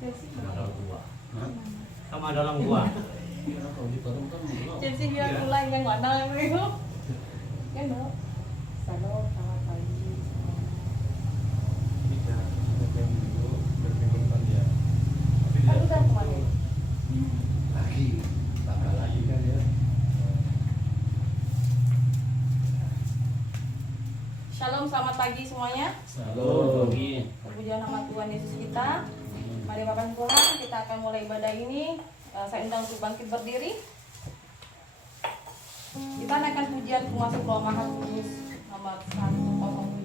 Dalam gua. Sama dalam gua. Chelsea bilang mulai yang mana yang itu? Ya no. Selamat pagi. Aku udah kemarin. Lagi, tambah lagi kan ya. Shalom, selamat pagi semuanya. Shalom. Terpujilah nama Tuhan Yesus kita. Mari Bapak Tuhan, kita akan mulai ibadah ini. Saya undang untuk bangkit berdiri. Kita naikkan pujian Penguasa Pulau Maha Kudus nomor 107.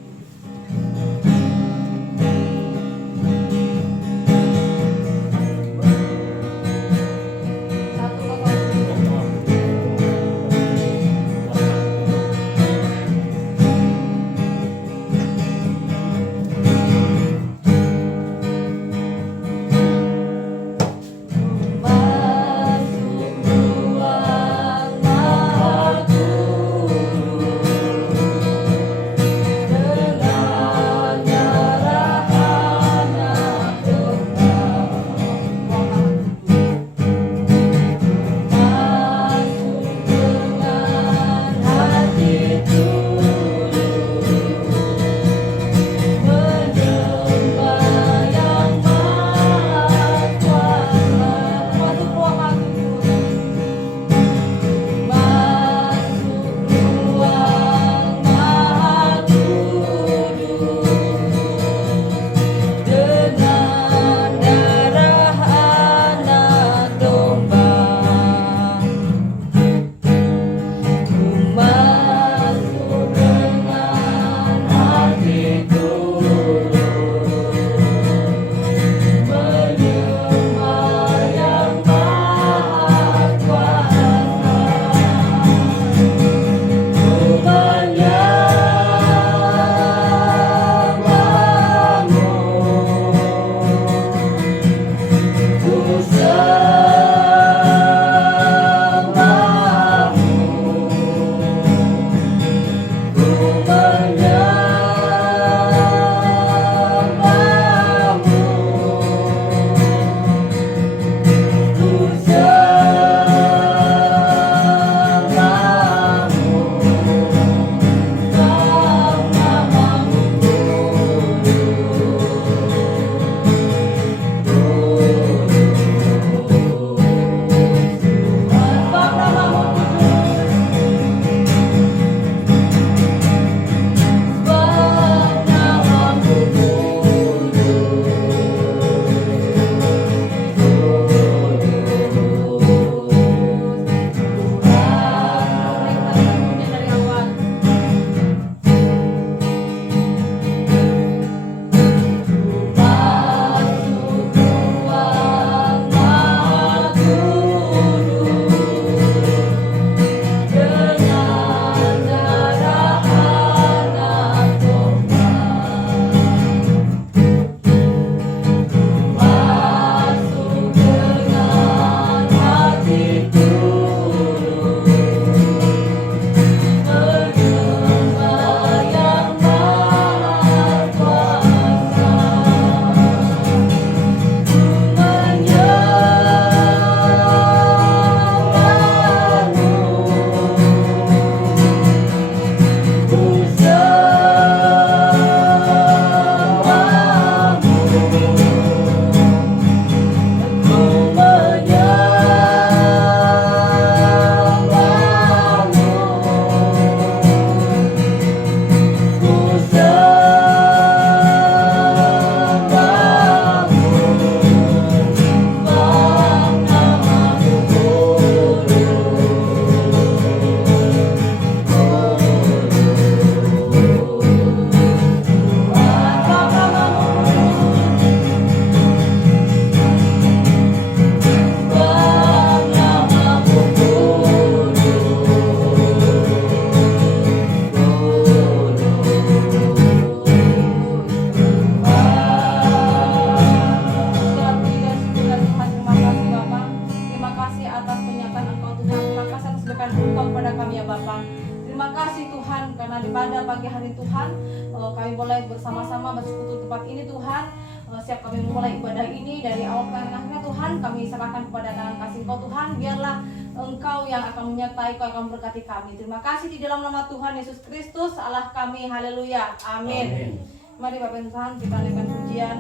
Kami boleh bersama-sama bersekutu tempat ini Tuhan. Siap kami memulai ibadah ini dari awal ke akhirnya Tuhan, kami serahkan kepada tangan kasih Engkau Tuhan. Biarlah Engkau yang akan menyertai, Engkau akan memberkati kami. Terima kasih di dalam nama Tuhan Yesus Kristus Allah kami. Haleluya. Amin. Mari Bapak Ibu Tuhan kita naikkan pujian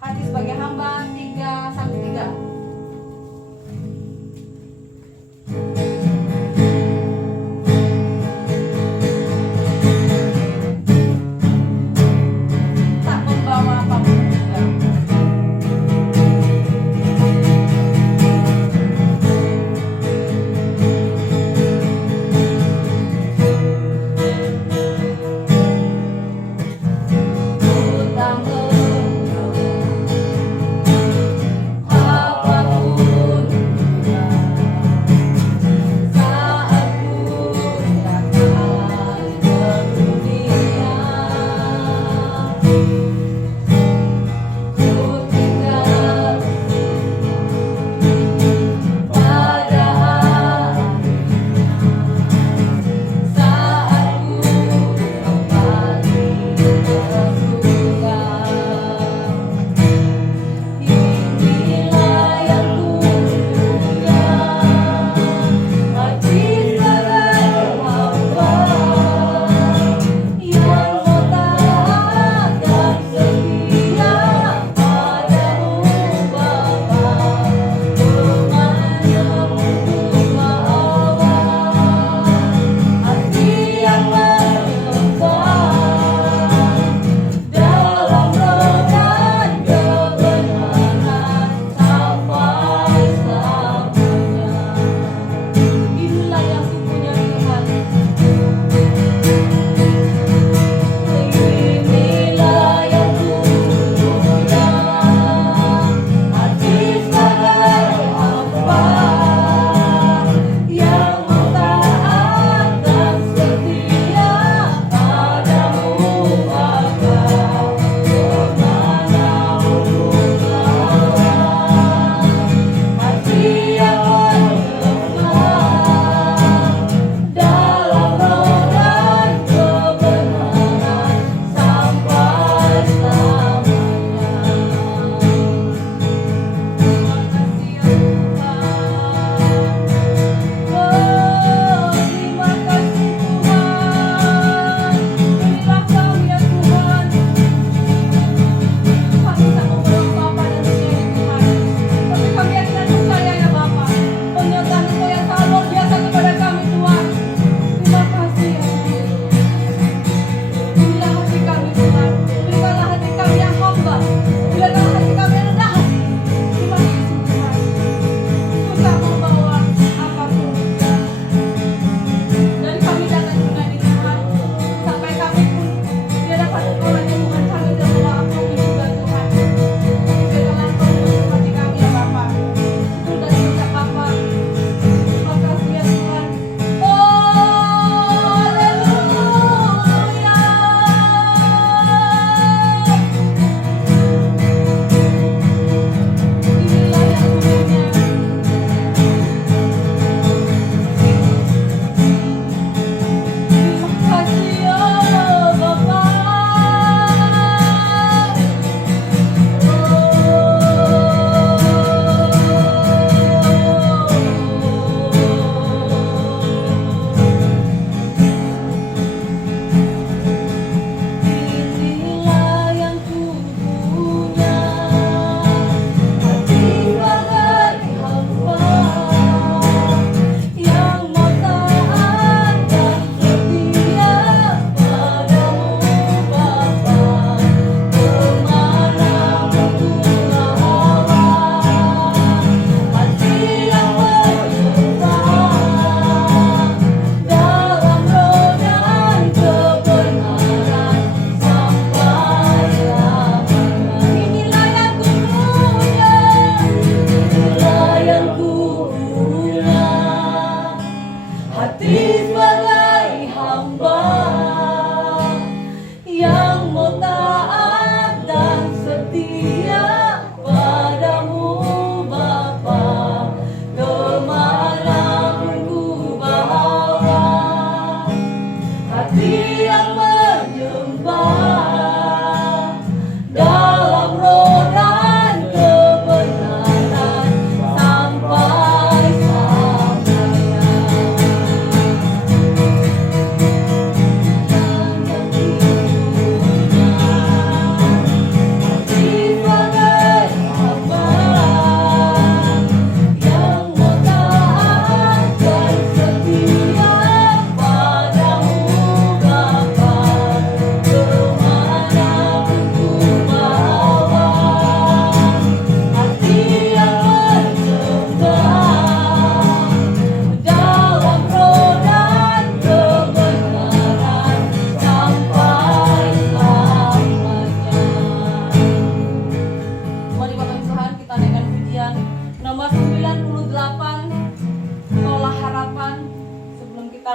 hati sebagai hamba 313. Tak membawa apapun juga. Apapun juga.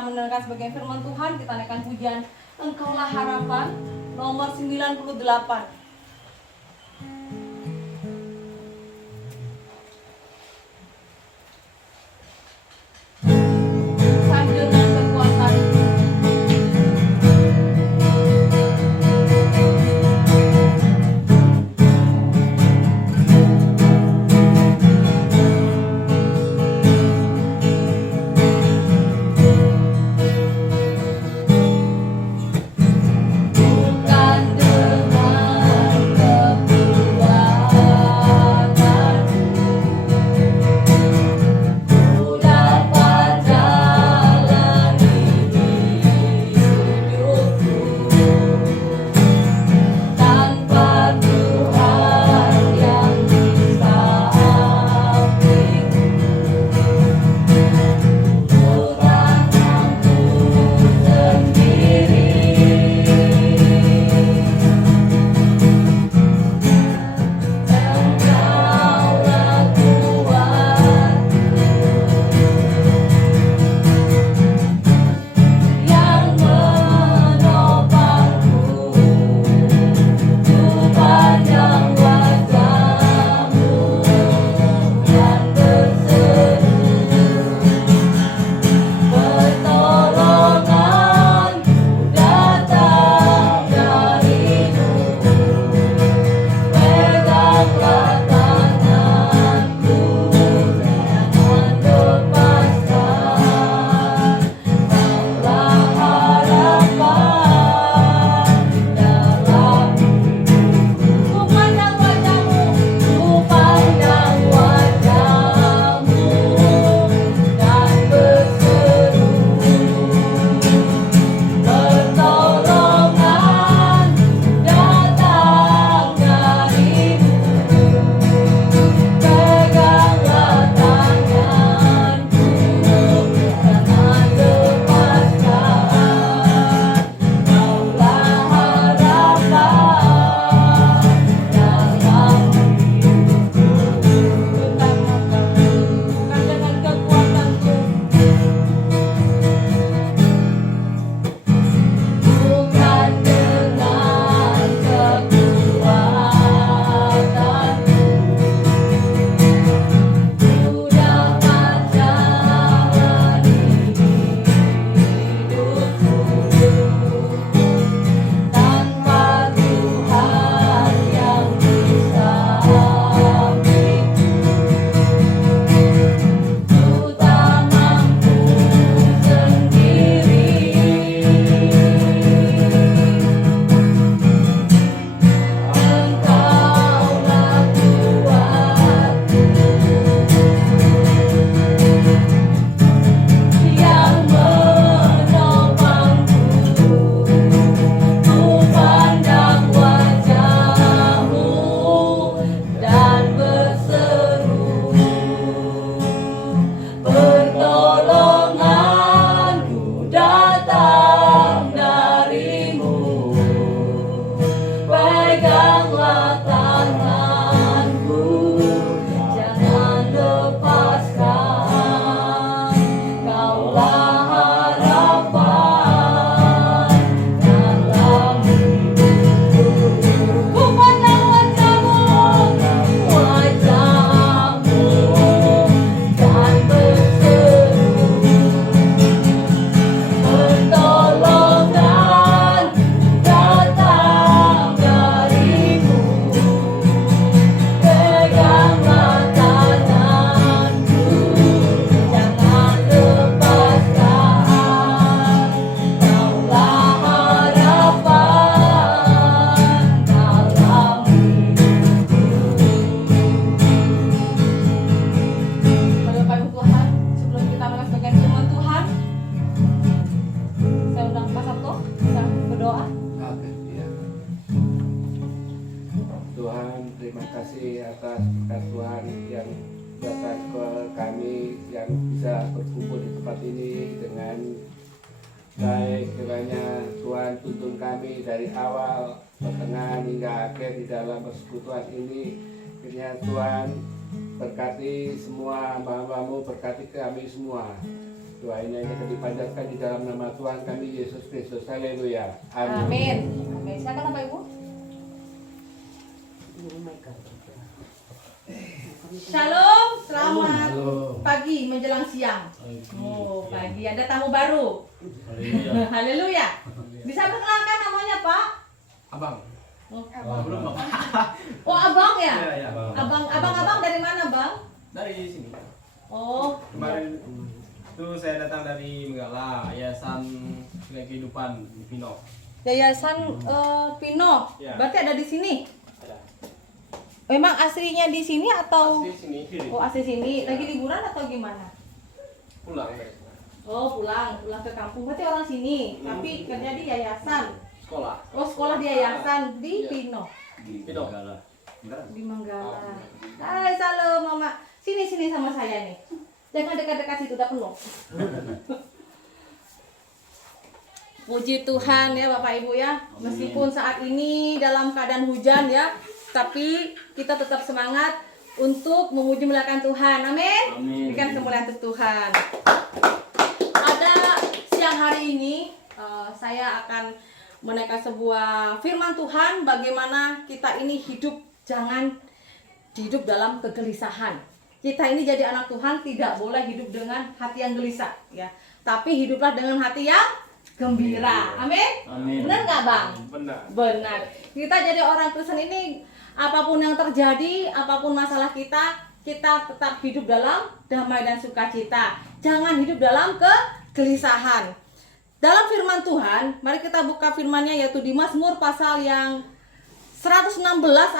kita mendengarkan sebagai firman Tuhan, kita naikkan pujian Engkaulah Harapan nomor 98. Sanjungan kekuatan. Bukan dengan kasih atas berkat Tuhan yang datang ke kami yang bisa berkumpul di tempat ini dengan baik. Kiranya Tuhan tuntun kami dari awal, pertengahan hingga akhir di dalam persekutuan ini. Kiranya Tuhan berkati semua hamba-Mu, berkati kami semua. Doa ini hanya dipanjatkan di dalam nama Tuhan kami Yesus Kristus. Haleluya. Amin. Amin. Amin. Silakan Bapak Ibu. Shalom, selamat pagi menjelang siang. Oh, pagi. Ada tamu baru. Haleluya. Haleluya. Bisa perkenalkan namanya, Pak? Abang. Oh, Belum Bapak. oh abang ya? Iya, iya. Abang dari mana, Bang? Dari sini. Oh, Kemarin itu saya datang dari Menggala, Yayasan Nilai Kehidupan di Pino. Yayasan Pino. Ya. Berarti ada di sini. Ada. Memang aslinya di sini atau? Di sini Oh, asli sini. Lagi liburan atau gimana? pulang dari sana. Oh, pulang ke kampung. Berarti orang sini, tapi kerja di yayasan. Sekolah Oh, sekolah di yayasan di Iya. Pino, Pino. di Manggala. Hai, salam Mama. Sini sama saya nih. Jangan dekat-dekat situ, udah penuh. Puji Tuhan ya Bapak Ibu ya. Meskipun saat ini dalam keadaan hujan ya, tapi kita tetap semangat untuk memuji memuliakan Tuhan. Amin. Berikan kemuliaan untuk Tuhan. Pada siang hari ini saya akan menaikkan sebuah firman Tuhan bagaimana kita ini jangan hidup dalam kegelisahan. Kita ini jadi anak Tuhan tidak boleh hidup dengan hati yang gelisah ya. Tapi hiduplah dengan hati yang gembira. Amin. Amin. Benar nggak Bang? Benar. Benar. Kita jadi orang Kristen ini apapun yang terjadi, apapun masalah kita tetap hidup dalam damai dan sukacita. Jangan hidup dalam kegelisahan. Dalam firman Tuhan, mari kita buka firman-Nya yaitu di Mazmur pasal yang 116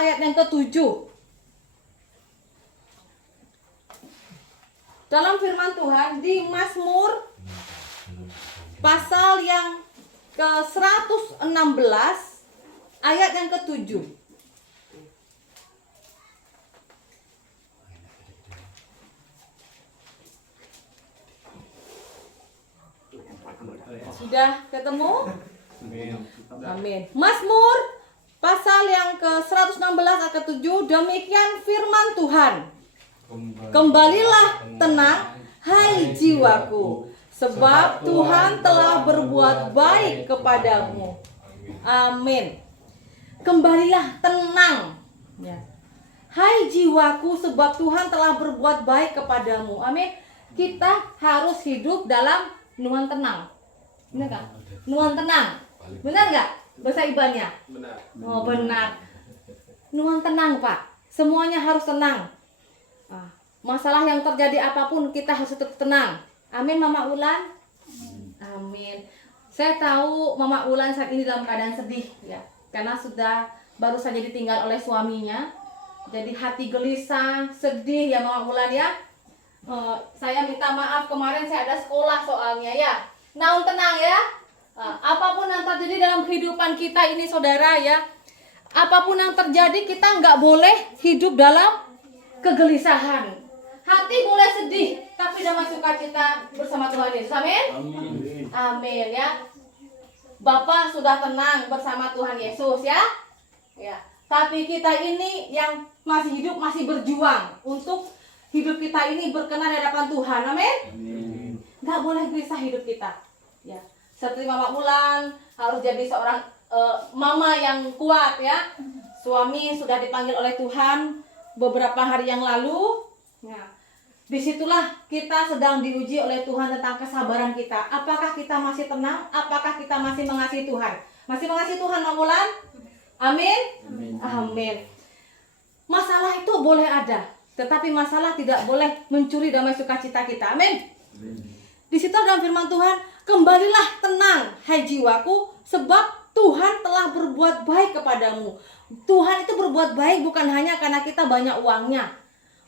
ayat yang ke-7. Dalam firman Tuhan di Mazmur pasal yang ke-116 ayat yang ke-7. Sudah ketemu? Amin. Mazmur pasal yang ke-116 ayat ke-7, demikian firman Tuhan. Kembalilah tenang, hai jiwaku, sebab Tuhan telah berbuat baik kepadamu. Amin. Kembalilah tenang. Ya. Hai jiwaku, sebab Tuhan telah berbuat baik kepadamu. Amin. Kita harus hidup dalam nuansa tenang. Benar kan? Nuansa tenang. Benar nggak? Bahasa Ibannya? Benar. Oh benar. Nuansa tenang Pak. Semuanya harus tenang. Masalah yang terjadi apapun kita harus tetap tenang. Amin Mama Ulan. Amin. Saya tahu Mama Ulan saat ini dalam keadaan sedih ya, karena baru saja ditinggal oleh suaminya. Jadi hati gelisah, sedih ya Mama Ulan ya. Saya minta maaf kemarin saya ada sekolah soalnya ya. Naun tenang ya. Apapun yang terjadi dalam kehidupan kita ini saudara ya, apapun yang terjadi kita nggak boleh hidup dalam kegelisahan. Hati boleh sedih, tapi damai sukacita bersama Tuhan Yesus. Amin. Amin. Amin ya. Bapak sudah tenang bersama Tuhan Yesus ya. Ya. Tapi kita ini yang masih hidup masih berjuang untuk hidup kita ini berkenan di hadapan Tuhan. Amin. Amin. Nggak boleh gelisah hidup kita. Ya. Seperti Mama Ulan harus jadi seorang mama yang kuat ya. Suami sudah dipanggil oleh Tuhan beberapa hari yang lalu. Nah, disitulah kita sedang diuji oleh Tuhan tentang kesabaran kita. Apakah kita masih tenang? Apakah kita masih mengasihi Tuhan? Masih mengasihi Tuhan, Mama Ulan? Amin? Amin. Masalah itu boleh ada, tetapi masalah tidak boleh mencuri damai sukacita kita. Amin? Di situ dalam firman Tuhan, kembalilah tenang, hai jiwaku, sebab Tuhan telah berbuat baik kepadamu. Tuhan itu berbuat baik bukan hanya karena kita banyak uangnya,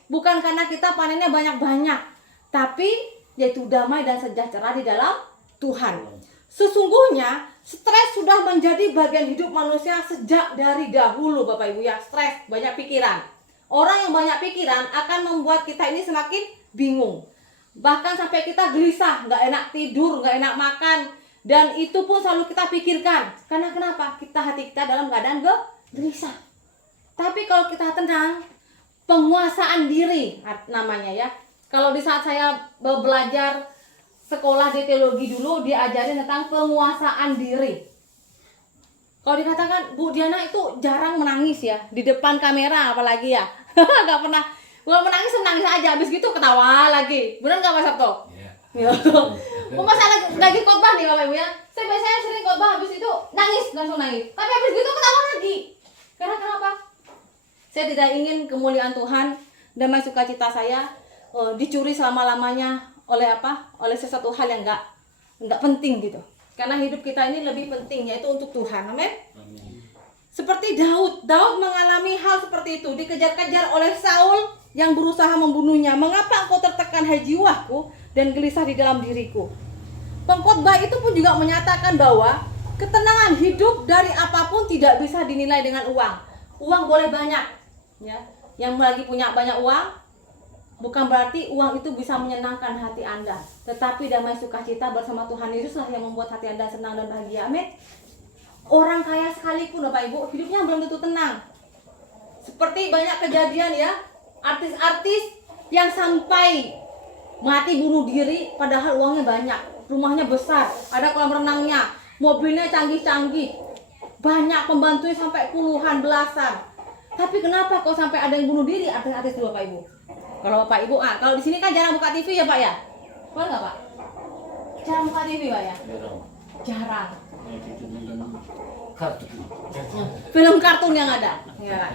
bukan karena kita panennya banyak-banyak, tapi yaitu damai dan sejahtera di dalam Tuhan. Sesungguhnya stres sudah menjadi bagian hidup manusia sejak dari dahulu Bapak Ibu ya. Stres, banyak pikiran. Orang yang banyak pikiran akan membuat kita ini semakin bingung. Bahkan sampai kita gelisah, nggak enak tidur, nggak enak makan. Dan itu pun selalu kita pikirkan. Karena kenapa? Hati kita dalam keadaan gelisah. Tapi kalau kita tenang, penguasaan diri namanya ya. Kalau di saat saya belajar sekolah di teologi dulu diajarin tentang penguasaan diri. Kalau dikatakan Bu Diana itu jarang menangis ya di depan kamera apalagi ya. Gak pernah. Kalau menangis aja, habis gitu ketawa lagi. Benar nggak Mas Sabto? Iya. Masa lagi khotbah nih Bapak Ibu ya. Saya biasanya sering khotbah habis itu nangis, langsung nangis. Tapi habis gitu ketawa lagi. Karena kenapa? Saya tidak ingin kemuliaan Tuhan, damai sukacita saya dicuri selama-lamanya oleh apa? Oleh sesuatu hal yang nggak penting gitu. Karena hidup kita ini lebih penting yaitu untuk Tuhan. Amin. Seperti Daud mengalami hal seperti itu, dikejar-kejar oleh Saul yang berusaha membunuhnya. Mengapa engkau tertekan hai jiwaku dan gelisah di dalam diriku? Pengkhotbah itu pun juga menyatakan bahwa ketenangan hidup dari apapun tidak bisa dinilai dengan uang. Uang boleh banyak, ya. Yang lagi punya banyak uang, bukan berarti uang itu bisa menyenangkan hati Anda. Tetapi damai sukacita bersama Tuhan Yesuslah yang membuat hati Anda senang dan bahagia. Amin. Orang kaya sekalipun Bapak Ibu, hidupnya belum tentu tenang. Seperti banyak kejadian ya, artis-artis yang sampai mati bunuh diri padahal uangnya banyak, rumahnya besar, ada kolam renangnya, mobilnya canggih-canggih, banyak pembantunya sampai puluhan, belasan. Tapi kenapa kok sampai ada yang bunuh diri artis-artis dulu Bapak Ibu? Kalau Bapak Ibu, kalau di sini kan jarang buka TV ya Pak ya? Boleh nggak Pak? Jarang buka TV Pak ya? Jarang. Film kartun yang ada, ya.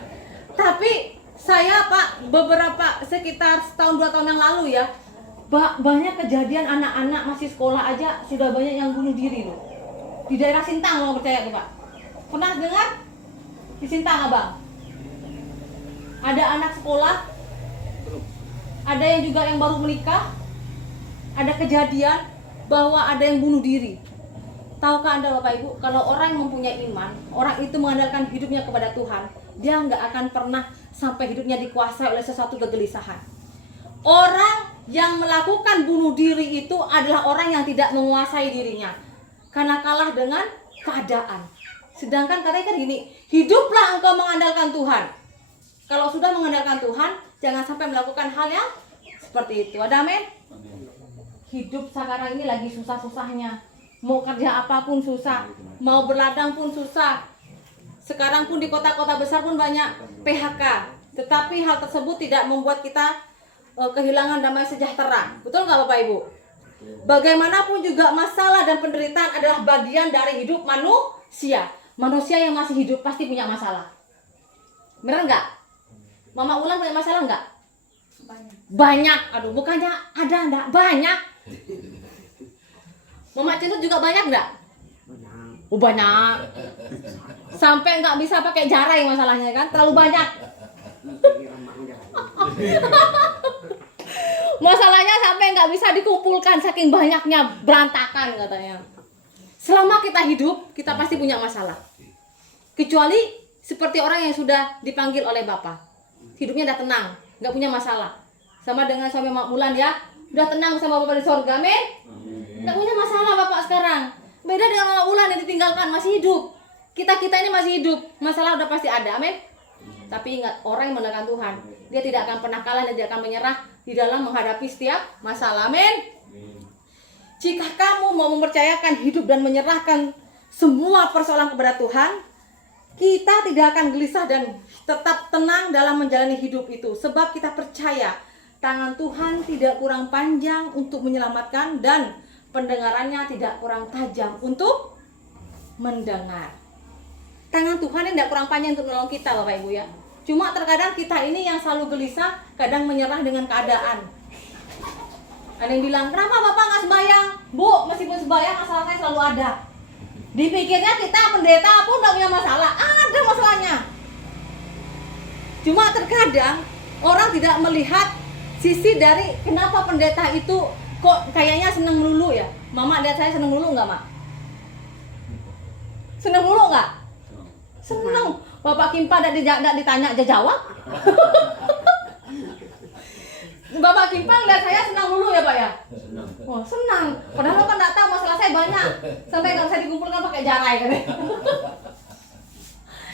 Tapi saya Pak beberapa sekitar setahun 2 tahun yang lalu ya, banyak kejadian anak-anak masih sekolah aja sudah banyak yang bunuh diri loh. Di daerah Sintang, mau percaya tuh Pak? Pernah dengar? Di Sintang Abang. Ada anak sekolah, ada yang juga yang baru menikah, ada kejadian bahwa ada yang bunuh diri. Tahukah Anda Bapak Ibu, kalau orang yang mempunyai iman, orang itu mengandalkan hidupnya kepada Tuhan, dia nggak akan pernah sampai hidupnya dikuasai oleh sesuatu kegelisahan. Orang yang melakukan bunuh diri itu adalah orang yang tidak menguasai dirinya, karena kalah dengan keadaan. Sedangkan katanya kan gini, hiduplah engkau mengandalkan Tuhan. Kalau sudah mengandalkan Tuhan, jangan sampai melakukan hal yang seperti itu. Ada amin? Hidup sekarang ini lagi susah-susahnya. Mau kerja apapun susah, mau berladang pun susah. Sekarang pun di kota-kota besar pun banyak PHK. Tetapi hal tersebut tidak membuat kita kehilangan damai sejahtera. Betul nggak Bapak Ibu? Bagaimanapun juga masalah dan penderitaan adalah bagian dari hidup manusia. Manusia yang masih hidup pasti punya masalah. Bener nggak? Mama Ulan punya masalah nggak? Banyak. Aduh, bukannya ada enggak? Banyak. Mama Cintut juga banyak nggak? Banyak. Banyak. Sampai nggak bisa pakai jarai masalahnya kan? Terlalu banyak. Masalahnya sampai nggak bisa dikumpulkan saking banyaknya, berantakan katanya. Selama kita hidup, kita pasti punya masalah. Kecuali seperti orang yang sudah dipanggil oleh Bapa, hidupnya udah tenang, nggak punya masalah. Sama dengan suami Mak Mulan ya, udah tenang sama Bapak di sorga, amin. Nggak punya masalah Bapak sekarang. Beda dengan Mak Mulan yang ditinggalkan, masih hidup. Kita ini masih hidup, masalah udah pasti ada, amin. Tapi ingat, orang yang mengandalkan Tuhan, dia tidak akan pernah kalah dan tidak akan menyerah di dalam menghadapi setiap masalah, amin. Jika kamu mau mempercayakan hidup dan menyerahkan semua persoalan kepada Tuhan, kita tidak akan gelisah dan tetap tenang dalam menjalani hidup itu. Sebab kita percaya tangan Tuhan tidak kurang panjang untuk menyelamatkan dan pendengarannya tidak kurang tajam untuk mendengar. Tangan Tuhan ini tidak kurang panjang untuk menolong kita Bapak Ibu ya. Cuma terkadang kita ini yang selalu gelisah, kadang menyerah dengan keadaan. Ada yang bilang, kenapa Bapak nggak sembahyang? Bu, meskipun sembahyang masalah saya selalu ada. Dipikirnya kita pendeta pun nggak punya masalah, ada masalahnya. Cuma terkadang orang tidak melihat sisi dari kenapa pendeta itu kok kayaknya seneng melulu ya. Mama lihat saya seneng melulu nggak Mak? Seneng melulu nggak? Seneng. Bapak Kimpa tidak ditanya aja jawab. Bapak Kimpa lihat saya senang dulu ya Pak ya? Senang. Oh senang. Padahal lo kan nggak tahu masalah saya banyak. Sampai nggak bisa dikumpulkan pakai jarai kan?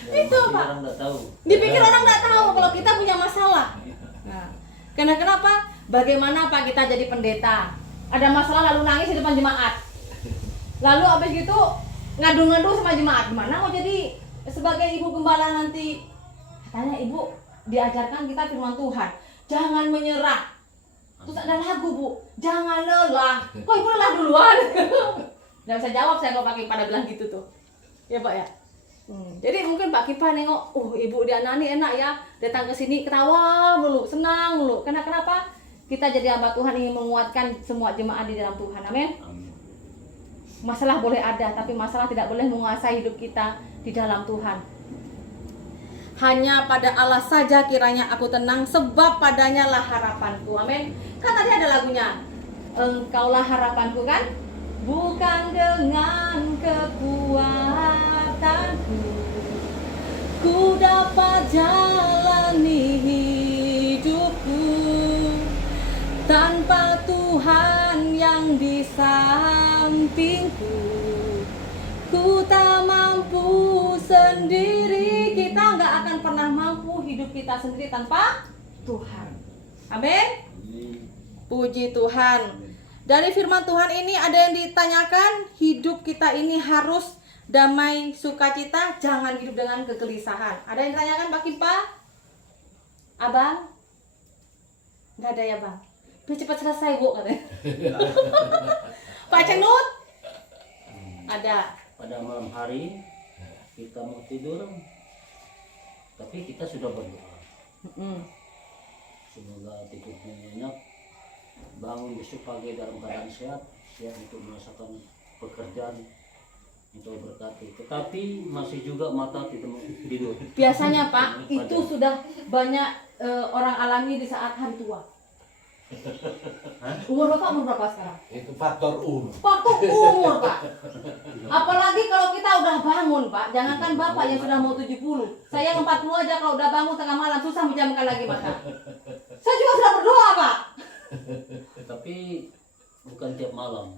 Itu Pak. Orang nggak tahu. Dipikir orang nggak tahu kalau kita punya masalah. Nah, kenapa? Bagaimana Pak kita jadi pendeta? ada masalah lalu nangis di depan jemaat. Lalu abis gitu ngadu-ngadu sama jemaat, gimana mau jadi sebagai ibu gembala nanti? Katanya ibu diajarkan kita firman Tuhan, jangan menyerah. Terus ada lagu bu, jangan lelah. Kok ibu lelah duluan? Nggak bisa jawab saya kalau Pak Kipa bilang gitu tuh, ya Pak ya. Jadi mungkin Pak Kipa nengok, ibu dia Nani enak ya, datang ke sini ketawa mulu, senang mulu. Kenapa? Kita jadi hamba Tuhan ingin menguatkan semua jemaat di dalam Tuhan, amin. Masalah boleh ada, tapi masalah tidak boleh menguasai hidup kita di dalam Tuhan. Hanya pada Allah saja kiranya aku tenang, sebab padanya lah harapanku, amin. Kan tadi ada lagunya, engkaulah harapanku kan. Bukan dengan kekuatanku ku dapat jalani hidupku, tanpa Tuhan yang di sampingku ku tak mampu sendiri. Kita nggak akan pernah mampu hidup kita sendiri tanpa Tuhan, amin. Puji Tuhan. Dari firman Tuhan ini ada yang ditanyakan, hidup kita ini harus damai, sukacita, jangan hidup dengan kegelisahan. Ada yang ditanyakan Pak Kipa? Abang? Nggak ada ya Bang? Biar cepat selesai Bu katanya. Pak Cenut? Ada. Pada malam hari kita mau tidur, tapi kita sudah berdoa. Semoga tidurnya nyenyak, bangun besok pagi dalam keadaan sehat, siap untuk merasakan pekerjaan itu berkati. Tetapi masih juga mata tidak mau tidur. Biasanya Pak, itu sudah banyak orang alami di saat hari tua. Umur Bapak umur berapa sekarang? Itu faktor umur. Faktor umur Pak. Apalagi kalau kita udah bangun Pak, jangankan Bapak yang sudah mau 70, saya yang 40 aja kalau udah bangun tengah malam susah menjamkan lagi mata. Saya juga sudah berdoa Pak. Tapi bukan tiap malam.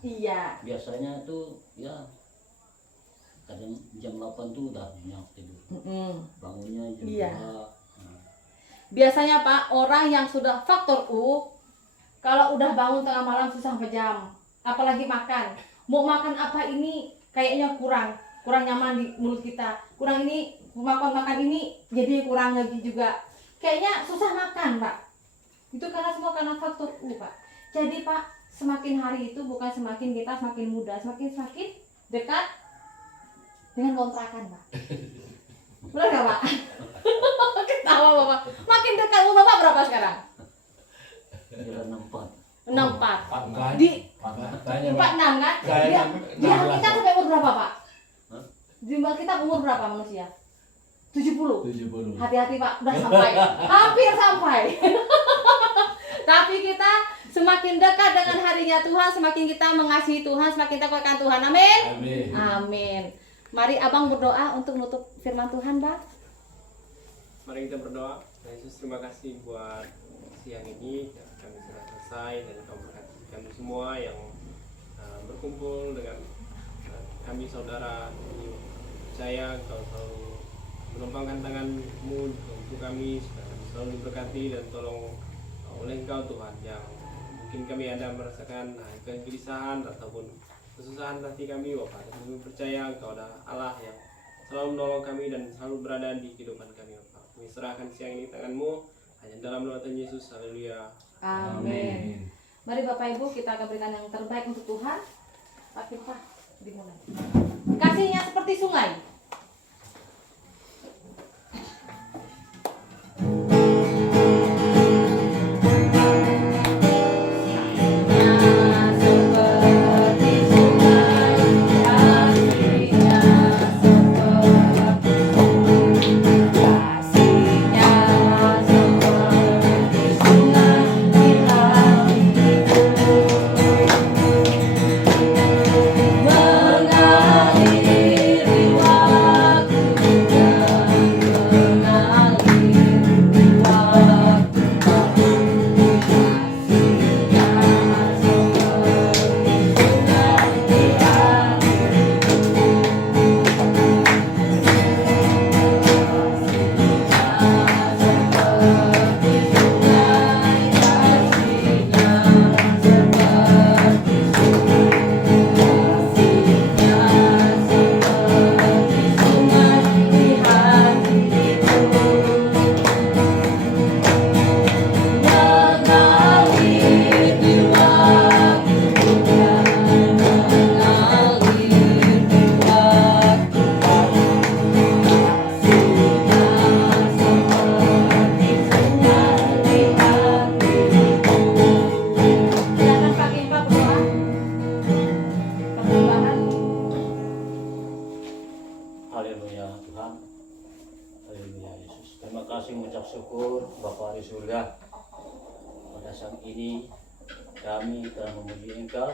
Iya. Biasanya tuh ya kadang jam 8 tuh udah nyenyak tidur. Bangunnya jam 2. Biasanya Pak, orang yang sudah faktor U, kalau udah bangun tengah malam susah pejam, apalagi makan. Mau makan apa ini kayaknya kurang nyaman di mulut kita. Kurang ini, makan ini jadi kurang lagi juga. Kayaknya susah makan Pak. Itu karena semua karena faktor U Pak. Jadi Pak, semakin hari itu bukan semakin kita semakin muda, semakin dekat dengan kontrakan Pak. Benar gak Pak? Ketawa Bapak. Makin dekat. Umur Bapak berapa sekarang? Kira 64. 64. Di 46 kan? Di hati kita sampai umur berapa Pak? Di kita umur berapa manusia? 70. Hati-hati Pak, udah sampai. Hampir sampai. Tapi kita semakin dekat dengan harinya Tuhan, semakin kita mengasihi Tuhan, semakin kita takutkan Tuhan. Amin. Amin. Mari Abang berdoa untuk menutup firman Tuhan, Bang. Mari kita berdoa. Yesus, terima kasih buat siang ini kami sudah selesai, dan Kau berkati kami semua yang berkumpul dengan kami saudara. Percaya Kau selalu menumpangkan tangan-Mu untuk kami supaya kami selalu diberkati dan tolong oleh Engkau Tuhan, yang mungkin kami ada merasakan kegelisahan ataupun kesusahan hati kami Bapak. Dan kami percaya Engkau adalah Allah yang selalu menolong kami dan selalu berada di kehidupan kami Bapak. Kami serahkan siang ini tangan-Mu, hanya dalam nama Tuhan Yesus. Haleluya. Amin. Mari Bapak Ibu, kita akan berikan yang terbaik untuk Tuhan. Pak Kipa, dimulai. Kasihnya seperti sungai. Mengaliri mengucap syukur Bapa di surga. Pada saat ini kami telah memuji Engkau,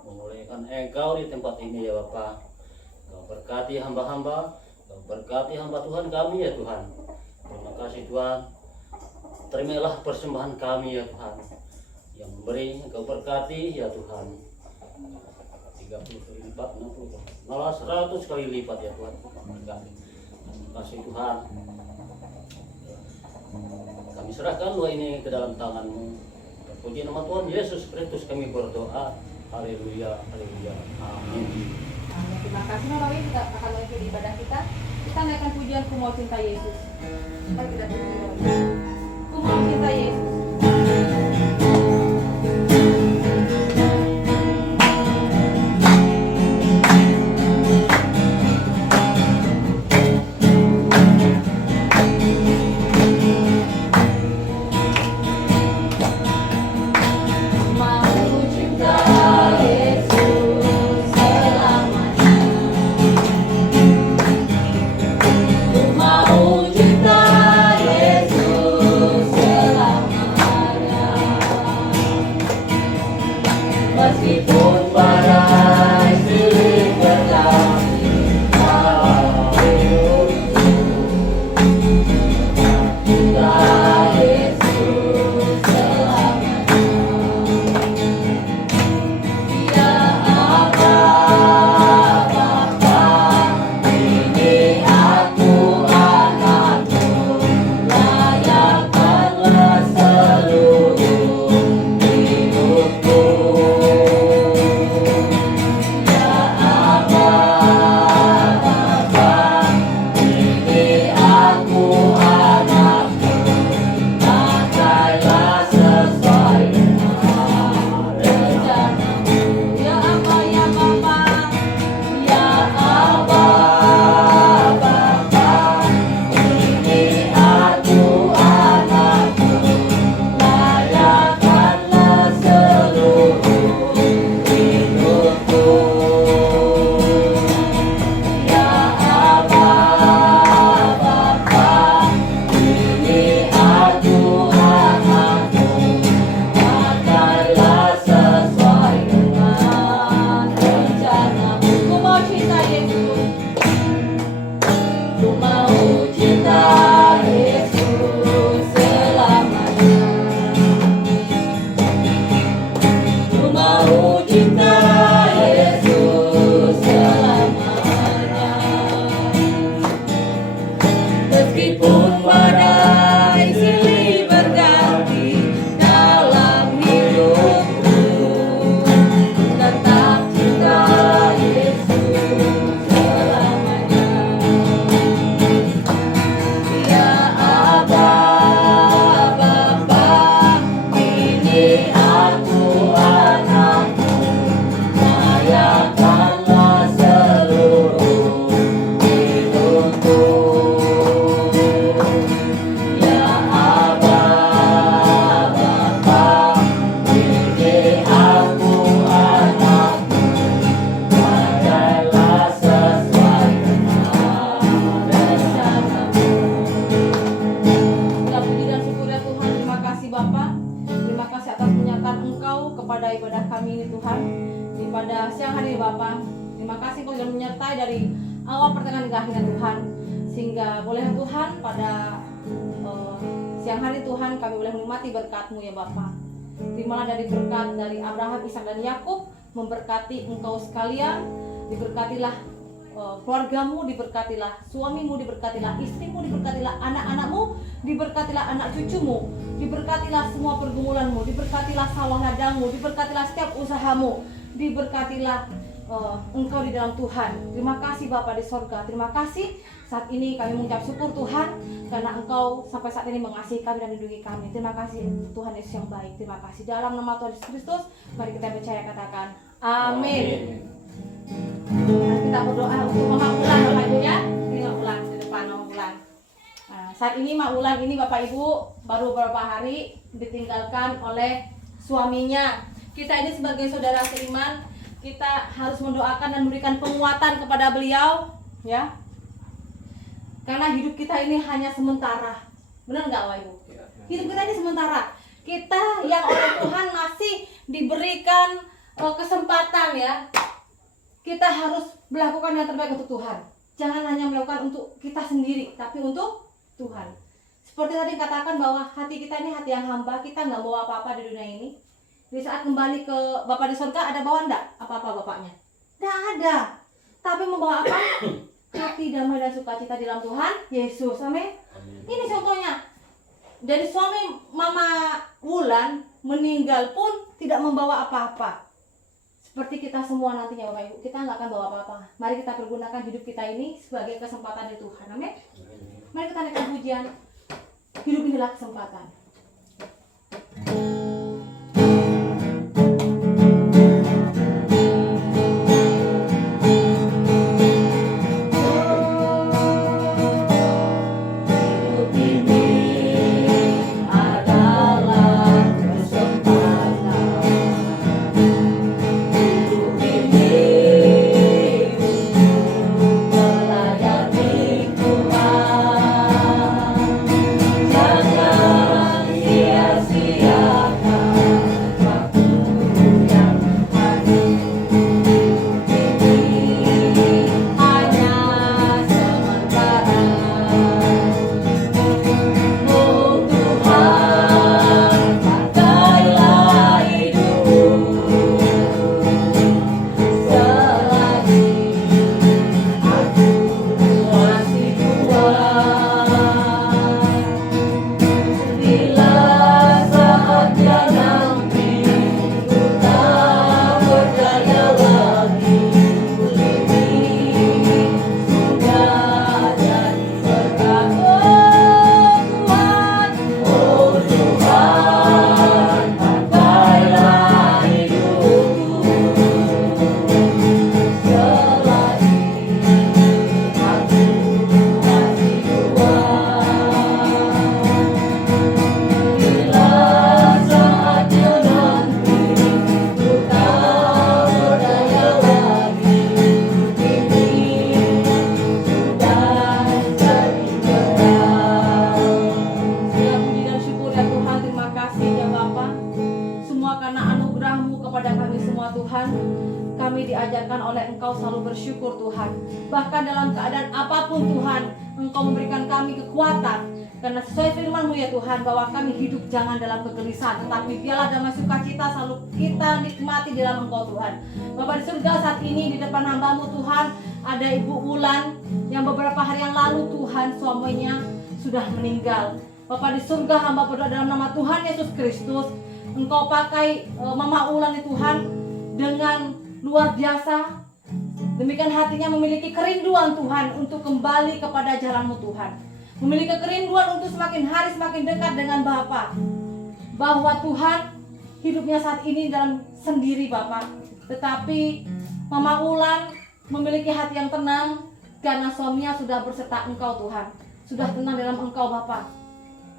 memuliakan Engkau di tempat ini ya Bapa. Kau berkati hamba-hamba, Kau berkati hamba Tuhan kami ya Tuhan. Terima kasih Tuhan. Terimalah persembahan kami ya Tuhan. Yang memberi Kau berkati ya Tuhan. 30 kali lipat, 60 kali, malah 100 kali lipat ya Tuhan. Terima kasih Tuhan. Kami serahkan doa ini ke dalam tangan-Mu. Terpuji nama Tuhan Yesus Kristus kami berdoa. Haleluya, haleluya, amin. Amin. Terima kasih Mama Wi, kita akan mengikuti ibadah kita. Kita naikkan pujian Ku Mau Cinta Yesus. Mari kita puji. Ku mau cinta Yesus. ibadah kami ini Tuhan. Di pada siang hari ini Bapa, terima kasih Kau sudah menyertai dari awal pertengahan hingga akhirnya Tuhan. Sehingga boleh Tuhan pada siang hari Tuhan kami boleh menikmati berkat-Mu ya Bapa. Terimalah dari berkat dari Abraham, Ishak dan Yakub, memberkati engkau sekalian, diberkatilah keluargamu, diberkatilah suamimu, diberkatilah istrimu, diberkatilah anak-anakmu, diberkatilah anak cucumu, diberkatilah semua pergumulanmu, diberkatilah sawah ladangmu, diberkatilah setiap usahamu, diberkatilah engkau di dalam Tuhan. Terima kasih Bapa di sorga, terima kasih. Saat ini kami mengucap syukur Tuhan karena Engkau sampai saat ini mengasihi kami dan melindungi kami. Terima kasih Tuhan Yesus yang baik. Terima kasih dalam nama Tuhan Yesus Kristus. Mari kita percaya, katakan amin. Kita berdoa untuk Mama Ulan Bapak Ibu ya. Ini Mama Ulan di depan Mama Ulan. Nah, saat ini Mama Ulan ini Bapak Ibu baru beberapa hari ditinggalkan oleh suaminya. Kita ini sebagai saudara seiman, kita harus mendoakan dan memberikan penguatan kepada beliau ya. Karena hidup kita ini hanya sementara. Benar nggak Bapak Ibu? Ya. Hidup kita ini sementara. Kita yang orang Tuhan masih diberikan kesempatan ya. Kita harus melakukan yang terbaik untuk Tuhan. Jangan hanya melakukan untuk kita sendiri, tapi untuk Tuhan. Seperti tadi katakan bahwa hati kita ini hati yang hamba, kita nggak bawa apa-apa di dunia ini. Di saat kembali ke Bapa di surga, ada bawa enggak apa-apa bapaknya? Tidak ada. Tapi membawa apa? Hati damai dan sukacita di dalam Tuhan Yesus. Amin. Ini contohnya. Dari suami Mama Wulan meninggal pun tidak membawa apa-apa. Seperti kita semua nantinya Bapak Ibu, kita nggak akan bawa apa-apa. Mari kita pergunakan hidup kita ini sebagai kesempatan dari Tuhan. Amin. Mari kita naikkan pujian. Hidup inilah kesempatan. Bersyukur Tuhan. Bahkan dalam keadaan apapun Tuhan, Engkau memberikan kami kekuatan. Karena sesuai firman-Mu ya Tuhan, bahwa kami hidup jangan dalam kegelisahan, tetapi biarlah damai sukacita selalu kita nikmati di dalam Engkau Tuhan. Bapa di surga, saat ini di depan hamba-Mu Tuhan, ada Ibu Wulan yang beberapa hari yang lalu Tuhan suaminya sudah meninggal. Bapa di surga, hamba berdoa dalam nama Tuhan Yesus Kristus, Engkau pakai Mama Wulan ya Tuhan dengan luar biasa. Demikian hatinya memiliki kerinduan Tuhan untuk kembali kepada jalan-Mu Tuhan. Memiliki kerinduan untuk semakin hari semakin dekat dengan Bapa. Bahwa Tuhan hidupnya saat ini dalam sendiri Bapa. Tetapi Mama Wulan memiliki hati yang tenang karena suaminya sudah berserta Engkau Tuhan. Sudah tenang dalam Engkau Bapa.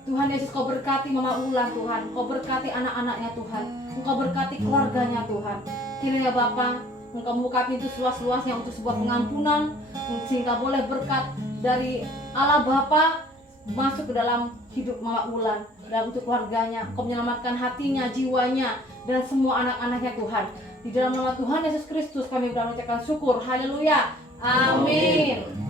Tuhan Yesus, Kau berkati Mama Wulan Tuhan. Kau berkati anak-anaknya Tuhan. Engkau berkati keluarganya Tuhan. Kiranya Bapa, Engkau membuka pintu seluas-luasnya untuk sebuah pengampunan, sehingga boleh berkat dari Allah Bapa masuk ke dalam hidup Mama Wulan dan untuk keluarganya. Kau menyelamatkan hatinya, jiwanya, dan semua anak-anaknya Tuhan. Di dalam nama Tuhan Yesus Kristus kami mengucapkan syukur. Haleluya. Amin.